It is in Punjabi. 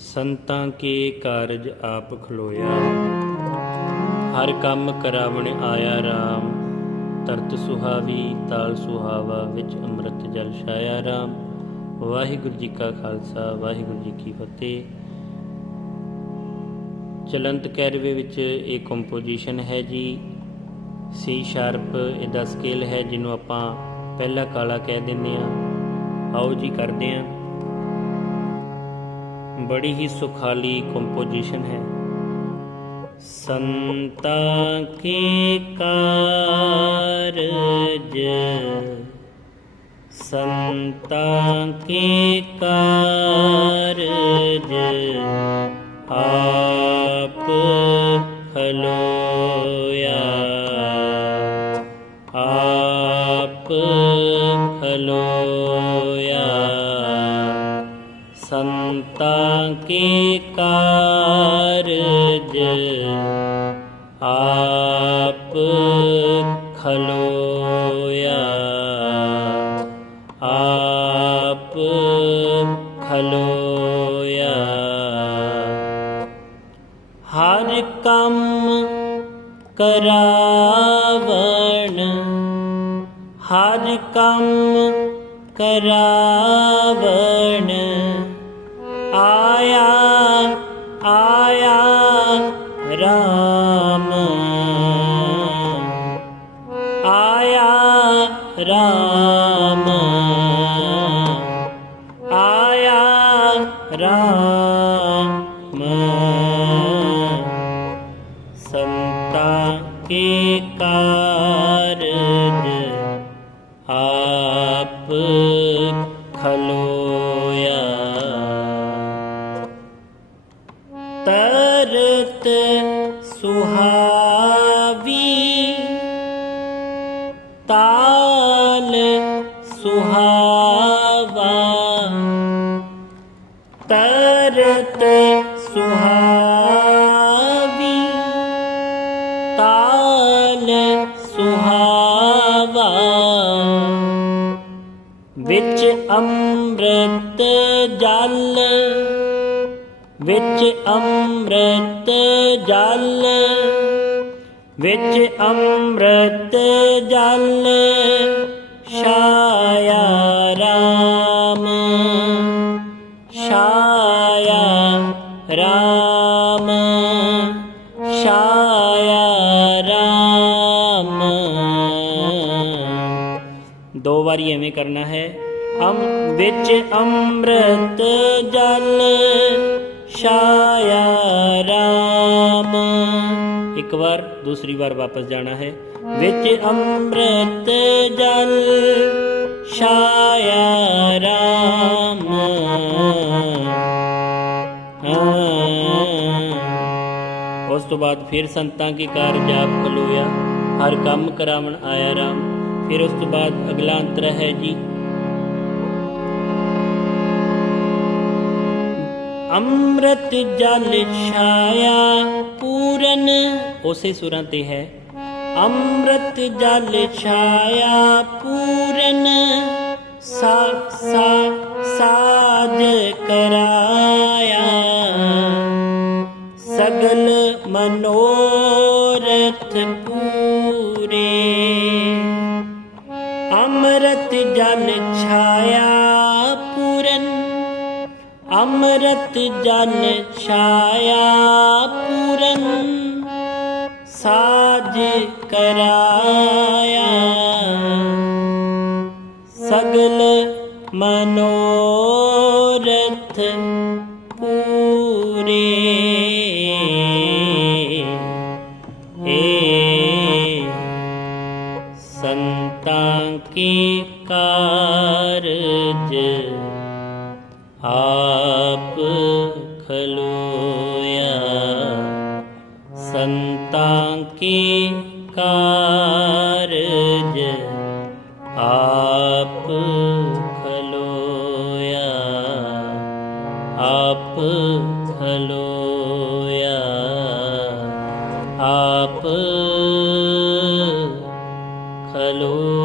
ਸੰਤਾਂ ਕੇ ਕਾਰਜ ਆਪ ਖਲੋਇਆ। ਹਰ ਕੰਮ ਕਰਾਵਣ ਆਇਆ RAM ਤਰਤ ਸੁਹਾਵੀ, ਤਾਲ ਸੁਹਾਵਾ ਵਿੱਚ ਅੰਮ੍ਰਿਤ ਜਲ ਛਾਇਆ RAM ਵਾਹਿਗੁਰੂ ਜੀ ਕਾ ਖਾਲਸਾ, ਵਾਹਿਗੁਰੂ ਜੀ ਕੀ ਫਤਿਹ। ਚਲੰਤ ਕੈਰਵੇ ਵਿੱਚ ਇਹ ਕੰਪੋਜੀਸ਼ਨ ਹੈ ਜੀ। ਸੀ ਸ਼ਾਰਪ, ਇਹਦਾ ਸਕੇਲ ਹੈ ਜਿਹਨੂੰ ਆਪਾਂ ਪਹਿਲਾ ਕਾਲਾ ਕਹਿ ਦਿੰਦੇ ਆ ਆਓ ਜੀ ਕਰਦੇ ਆ ਬੜੀ ਹੀ ਸੁਖਾਲੀ ਕੰਪੋਜੀਸ਼ਨ ਹੈ ਸੰਤਾਂ ਕੀ ਕਾਰਜ ਸੰਤਾਂ ਕੀ ਕਾਰਜ ਆਪ ਖਲੋਇਆ ਆਪ ਖਲੋਇਆ ਸੰਤਾਂ ਕੀ ਕਾਰਜ ਆਪ ਖਲੋਇਆ? ਆਪ ਖਲੋਇਆ। ਹਰ ਕੰਮ ਕਰਾਵਣ ਹਰ ਕੰਮ ਕਰਾਵਣ। ਆਇਆ ਆਇਆ RAM ਆਇਆ RAM ਆਇਆ RAM करत सुहावी। ताल सुहावा। तरत सुहावी। ताल सुहावा। विच अमृत जल। ਵਿੱਚ ਅੰਮ੍ਰਿਤ ਜਲ, ਵਿੱਚ ਅੰਮ੍ਰਿਤ ਜਲ, ਛਾਇਆ ਰਾਮ ਛਾਇਆ ਰਾਮ ਛਾਇਆ ਰਾਮ। ਦੋ ਵਾਰੀ ਐਵੇਂ ਕਰਨਾ ਹੈ। ਅਮ ਵਿੱਚ ਅੰਮ੍ਰਿਤ ਜਲ ਦੂਸਰੀ ਵਾਰ ਵਾਪਸ ਜਾਣਾ ਹੈ। ਵਿੱਚ ਅੰਮ੍ਰਿਤ ਜਲ, ਛਾਇਆ RAM ਉਸ ਤੋਂ ਬਾਅਦ ਫਿਰ ਸੰਤਾਂ ਕੀ ਕਾਰਜ ਆਪ ਖਲੋਇਆ। ਹਰ ਕੰਮ ਕਰਾਵਣ ਆਇਆ ਰਾਮ। ਫਿਰ ਉਸ ਤੋਂ ਬਾਅਦ ਅਗਲਾ ਅੰਤਰ ਹੈ ਜੀ। ਅੰਮ੍ਰਿਤ ਜਲ ਛਾਇਆ ਪੂਰਨ, ਉਸੇ ਸੁਰਾਂ ਤੇ ਹੈ। ਅੰਮ੍ਰਿਤ ਜਲ ਛਾਇਆ ਪੂਰਨ ਸਾ ਸਾ ਸਾਜ ਕਰਾਇਆ। ਸਗਲ ਮਨੋਰਥ ਪੂਰੇ। ਅੰਮ੍ਰਿਤ ਜਲ ਛਾਇਆ ਪੂਰਨ ਅੰਮ੍ਰਿਤ ਜਲ ਛਾਇਆ ਪੂਰਨ ਸਾਜ ਕਰਾਇਆ। ਸਗਲ ਮਨੋਰਥ ਪੂਰੇ। ਏ ਸੰਤਾਂ ਕੀ ਕਾਰਜ आप खलोया सन्ता के कार आप खलोया आप खलोया आप खलो